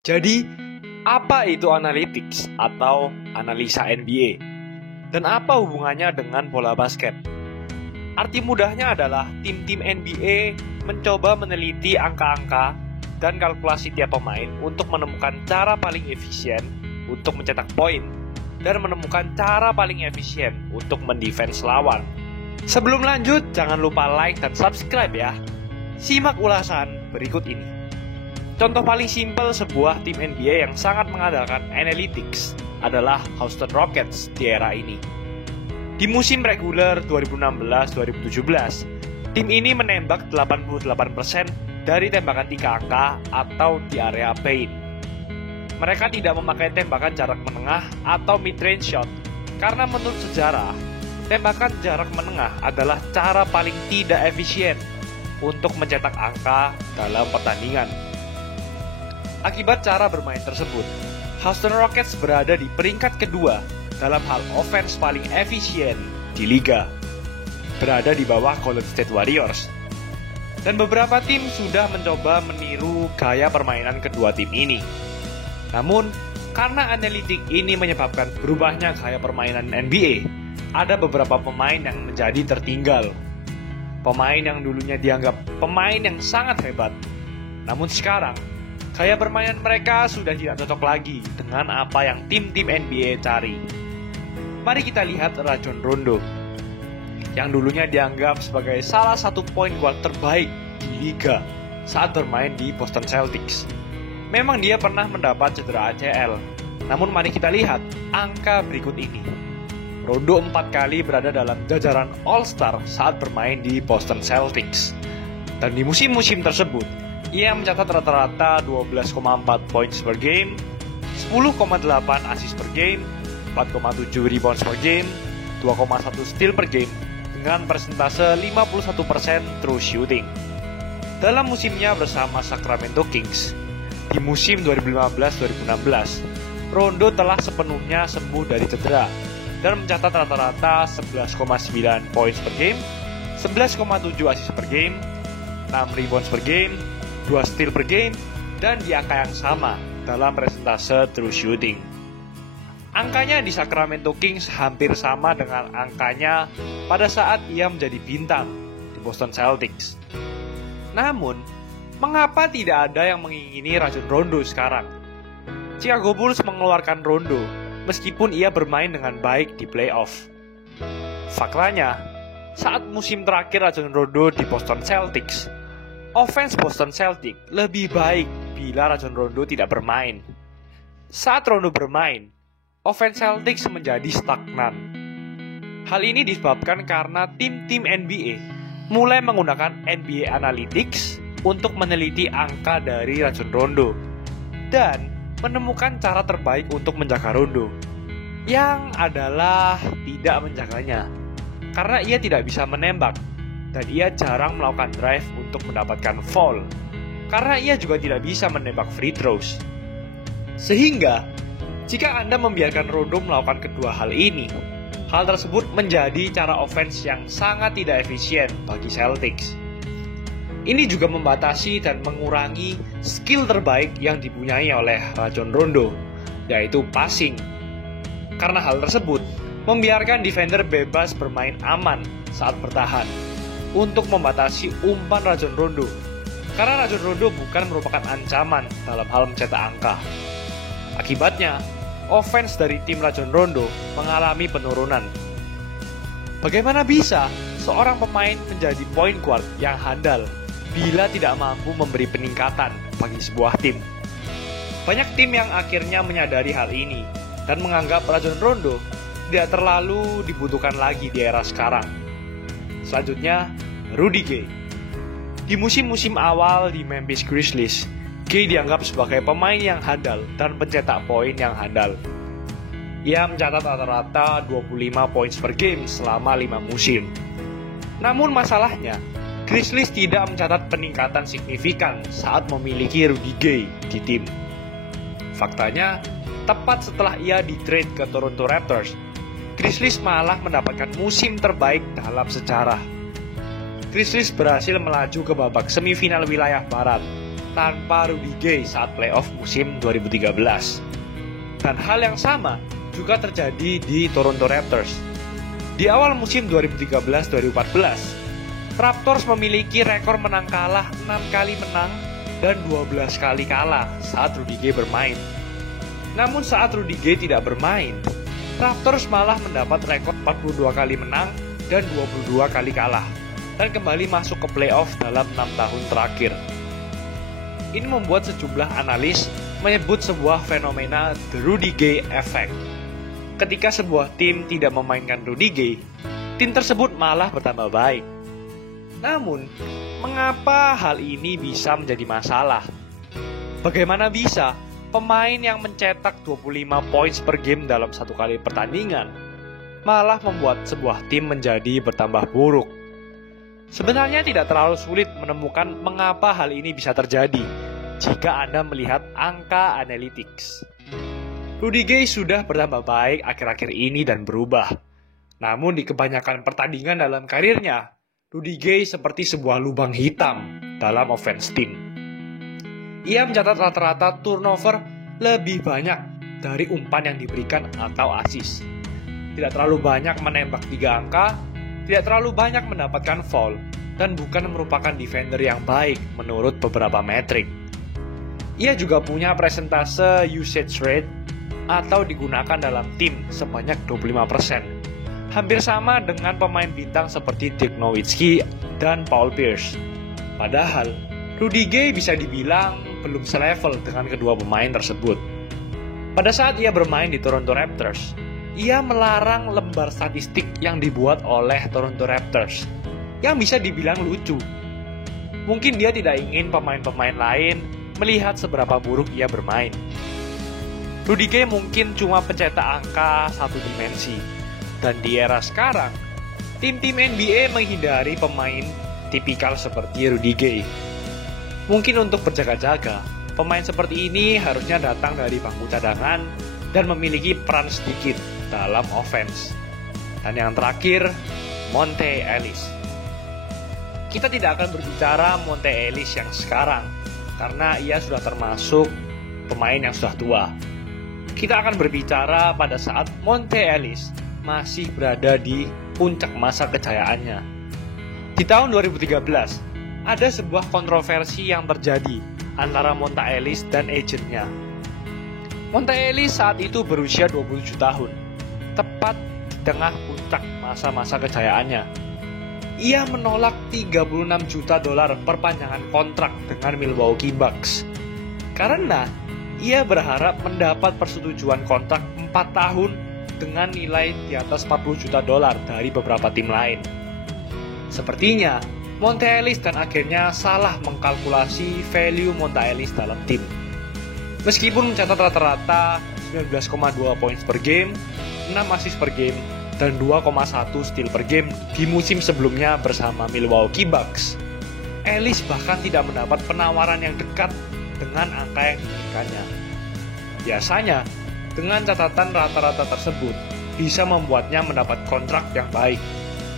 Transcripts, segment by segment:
Jadi, apa itu analytics atau analisa NBA? Dan apa hubungannya dengan bola basket? Arti mudahnya adalah tim-tim NBA mencoba meneliti angka-angka dan kalkulasi tiap pemain untuk menemukan cara paling efisien untuk mencetak poin dan menemukan cara paling efisien untuk mendefense lawan. Sebelum lanjut, jangan lupa like dan subscribe ya. Simak ulasan berikut ini. Contoh paling simpel sebuah tim NBA yang sangat mengandalkan analytics adalah Houston Rockets di era ini. Di musim reguler 2016-2017, tim ini menembak 88% dari tembakan 3 angka atau di area paint. Mereka tidak memakai tembakan jarak menengah atau mid-range shot karena menurut sejarah, tembakan jarak menengah adalah cara paling tidak efisien untuk mencetak angka dalam pertandingan. Akibat cara bermain tersebut, Houston Rockets berada di peringkat kedua dalam hal offense paling efisien di liga, berada di bawah Golden State Warriors. Dan beberapa tim sudah mencoba meniru gaya permainan kedua tim ini. Namun, karena analitik ini menyebabkan berubahnya gaya permainan NBA, ada beberapa pemain yang menjadi tertinggal. Pemain yang dulunya dianggap pemain yang sangat hebat, namun sekarang gaya permainan mereka sudah tidak cocok lagi dengan apa yang tim-tim NBA cari. Mari kita lihat Rajon Rondo, yang dulunya dianggap sebagai salah satu point guard terbaik di liga saat bermain di Boston Celtics. Memang dia pernah mendapat cedera ACL, namun mari kita lihat angka berikut ini. Rondo 4 kali berada dalam jajaran All-Star saat bermain di Boston Celtics. Dan di musim-musim tersebut, ia mencatat rata-rata 12,4 points per game, 10,8 assist per game, 4,7 rebounds per game, 2,1 steal per game, dengan persentase 51% true shooting. Dalam musimnya bersama Sacramento Kings, di musim 2015-2016, Rondo telah sepenuhnya sembuh dari cedera dan mencatat rata-rata 11,9 points per game, 11,7 assist per game, 6 rebounds per game, 2 steal per game, dan di angka yang sama dalam persentase true shooting. Angkanya di Sacramento Kings hampir sama dengan angkanya pada saat ia menjadi bintang di Boston Celtics. Namun, mengapa tidak ada yang mengingini Rajon Rondo sekarang? Chicago Bulls mengeluarkan Rondo meskipun ia bermain dengan baik di playoff. Faktanya, saat musim terakhir Rajon Rondo di Boston Celtics, offense Boston Celtics lebih baik bila Rajon Rondo tidak bermain. Saat Rondo bermain, offense Celtics menjadi stagnan. Hal ini disebabkan karena tim-tim NBA mulai menggunakan NBA Analytics untuk meneliti angka dari Rajon Rondo dan menemukan cara terbaik untuk menjaga Rondo, yang adalah tidak menjaganya karena ia tidak bisa menembak dan ia jarang melakukan drive untuk mendapatkan foul karena ia juga tidak bisa menembak free throws. Sehingga, jika Anda membiarkan Rondo melakukan kedua hal ini, hal tersebut menjadi cara offense yang sangat tidak efisien bagi Celtics. Ini juga membatasi dan mengurangi skill terbaik yang dipunyai oleh Rajon Rondo, yaitu passing. Karena hal tersebut, membiarkan defender bebas bermain aman saat bertahan untuk membatasi umpan Rajon Rondo. Karena Rajon Rondo bukan merupakan ancaman dalam hal mencetak angka. Akibatnya, offense dari tim Rajon Rondo mengalami penurunan. Bagaimana bisa seorang pemain menjadi point guard yang handal bila tidak mampu memberi peningkatan bagi sebuah tim? Banyak tim yang akhirnya menyadari hal ini dan menganggap Rajon Rondo tidak terlalu dibutuhkan lagi di era sekarang. Selanjutnya, Rudy Gay. Di musim-musim awal di Memphis Grizzlies, Gay dianggap sebagai pemain yang handal dan pencetak poin yang handal. Ia mencatat rata-rata 25 points per game selama 5 musim. Namun masalahnya, Grizzlies tidak mencatat peningkatan signifikan saat memiliki Rudy Gay di tim. Faktanya, tepat setelah ia di-trade ke Toronto Raptors, Grizzlies malah mendapatkan musim terbaik dalam sejarah. Grizzlies berhasil melaju ke babak semifinal wilayah barat tanpa Rudy Gay saat playoff musim 2013. Dan hal yang sama juga terjadi di Toronto Raptors. Di awal musim 2013-2014, Raptors memiliki rekor menang kalah 6 kali menang dan 12 kali kalah saat Rudy Gay bermain. Namun saat Rudy Gay tidak bermain, Raptors malah mendapat rekor 42 kali menang dan 22 kali kalah, dan kembali masuk ke playoff dalam 6 tahun terakhir. Ini membuat sejumlah analis menyebut sebuah fenomena The Rudy Gay Effect. Ketika sebuah tim tidak memainkan Rudy Gay, tim tersebut malah bertambah baik. Namun, mengapa hal ini bisa menjadi masalah? Bagaimana bisa pemain yang mencetak 25 poin per game dalam satu kali pertandingan malah membuat sebuah tim menjadi bertambah buruk? Sebenarnya tidak terlalu sulit menemukan mengapa hal ini bisa terjadi jika Anda melihat angka analytics. Rudy Gay sudah bertambah baik akhir-akhir ini dan berubah. Namun di kebanyakan pertandingan dalam karirnya, Rudy Gay seperti sebuah lubang hitam dalam offense team. Ia mencatat rata-rata turnover lebih banyak dari umpan yang diberikan atau assist. Tidak terlalu banyak menembak 3 angka, tidak terlalu banyak mendapatkan foul, dan bukan merupakan defender yang baik menurut beberapa metrik. Ia juga punya presentase usage rate atau digunakan dalam tim sebanyak 25%. Hampir sama dengan pemain bintang seperti Dirk Nowitzki dan Paul Pierce. Padahal, Rudy Gay bisa dibilang belum selevel dengan kedua pemain tersebut. Pada saat ia bermain di Toronto Raptors, ia melarang lembar statistik yang dibuat oleh Toronto Raptors, yang bisa dibilang lucu. Mungkin dia tidak ingin pemain-pemain lain melihat seberapa buruk ia bermain. Rudy Gay mungkin cuma pencetak angka satu dimensi, dan di era sekarang, tim-tim NBA menghindari pemain tipikal seperti Rudy Gay. Mungkin untuk berjaga-jaga, pemain seperti ini harusnya datang dari bangku cadangan dan memiliki peran sedikit dalam offense. Dan yang terakhir, Monte Ellis. Kita tidak akan berbicara Monte Ellis yang sekarang, karena ia sudah termasuk pemain yang sudah tua. Kita akan berbicara pada saat Monte Ellis masih berada di puncak masa kejayaannya. Di tahun 2013, ada sebuah kontroversi yang terjadi antara Monte Ellis dan agentnya. Monte Ellis saat itu berusia 27 tahun, tepat di tengah puncak masa-masa kejayaannya. Ia menolak $36 juta perpanjangan kontrak dengan Milwaukee Bucks karena ia berharap mendapat persetujuan kontrak 4 tahun dengan nilai di atas $40 juta dari beberapa tim lain. Sepertinya Monte Ellis dan agennya salah mengkalkulasi value Monte Ellis dalam tim. Meskipun mencatat rata-rata 19,2 poin per game, 6 assist per game, dan 2,1 steal per game di musim sebelumnya bersama Milwaukee Bucks, Ellis bahkan tidak mendapat penawaran yang dekat dengan angka yang diinginkannya. Biasanya, dengan catatan rata-rata tersebut bisa membuatnya mendapat kontrak yang baik.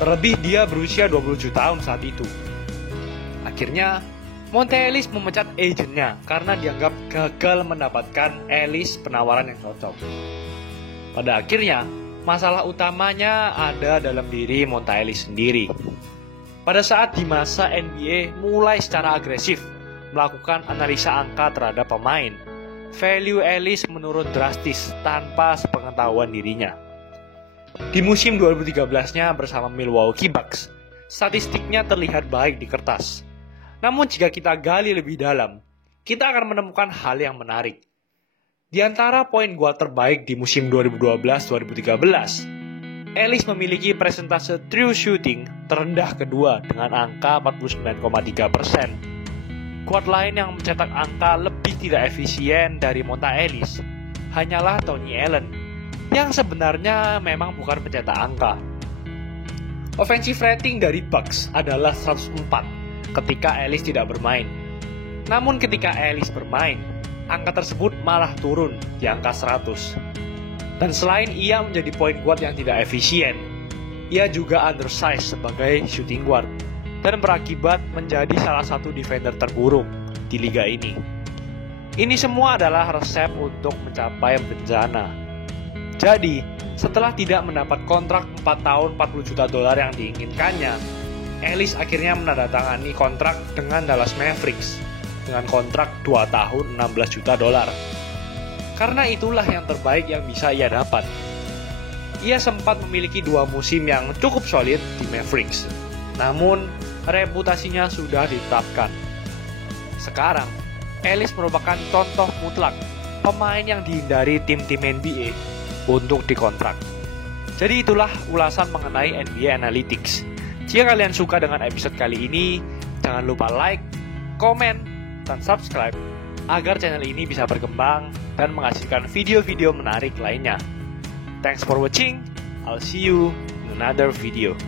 Terlebih dia berusia 27 tahun saat itu. Akhirnya, Monte Ellis memecat agennya karena dianggap gagal mendapatkan Ellis penawaran yang cocok. Pada akhirnya, masalah utamanya ada dalam diri Monte Ellis sendiri. Pada saat di masa NBA mulai secara agresif melakukan analisa angka terhadap pemain, value Ellis menurun drastis tanpa sepengetahuan dirinya. Di musim 2013-nya bersama Milwaukee Bucks, statistiknya terlihat baik di kertas. Namun jika kita gali lebih dalam, kita akan menemukan hal yang menarik. Di antara poin guard terbaik di musim 2012-2013, Ellis memiliki presentase true shooting terendah kedua dengan angka 49,3%. Guard lain yang mencetak angka lebih tidak efisien dari Monte Ellis hanyalah Tony Allen, yang sebenarnya memang bukan pencetak angka. Offensive rating dari Bucks adalah 104 ketika Ellis tidak bermain. Namun ketika Ellis bermain, angka tersebut malah turun di angka 100. Dan selain ia menjadi point guard yang tidak efisien, ia juga undersized sebagai shooting guard dan berakibat menjadi salah satu defender terburuk di liga ini. Ini semua adalah resep untuk mencapai bencana. Jadi, setelah tidak mendapat kontrak 4 tahun 40 juta dolar yang diinginkannya, Ellis akhirnya menandatangani kontrak dengan Dallas Mavericks dengan kontrak 2 tahun 16 juta dolar. Karena itulah yang terbaik yang bisa ia dapat. Ia sempat memiliki 2 musim yang cukup solid di Mavericks, namun reputasinya sudah ditetapkan. Sekarang, Ellis merupakan contoh mutlak pemain yang dihindari tim-tim NBA untuk dikontrak. Jadi itulah ulasan mengenai NBA Analytics. Jika kalian suka dengan episode kali ini, jangan lupa like, komen, dan subscribe agar channel ini bisa berkembang dan menghasilkan video-video menarik lainnya. Thanks for watching. I'll see you in another video.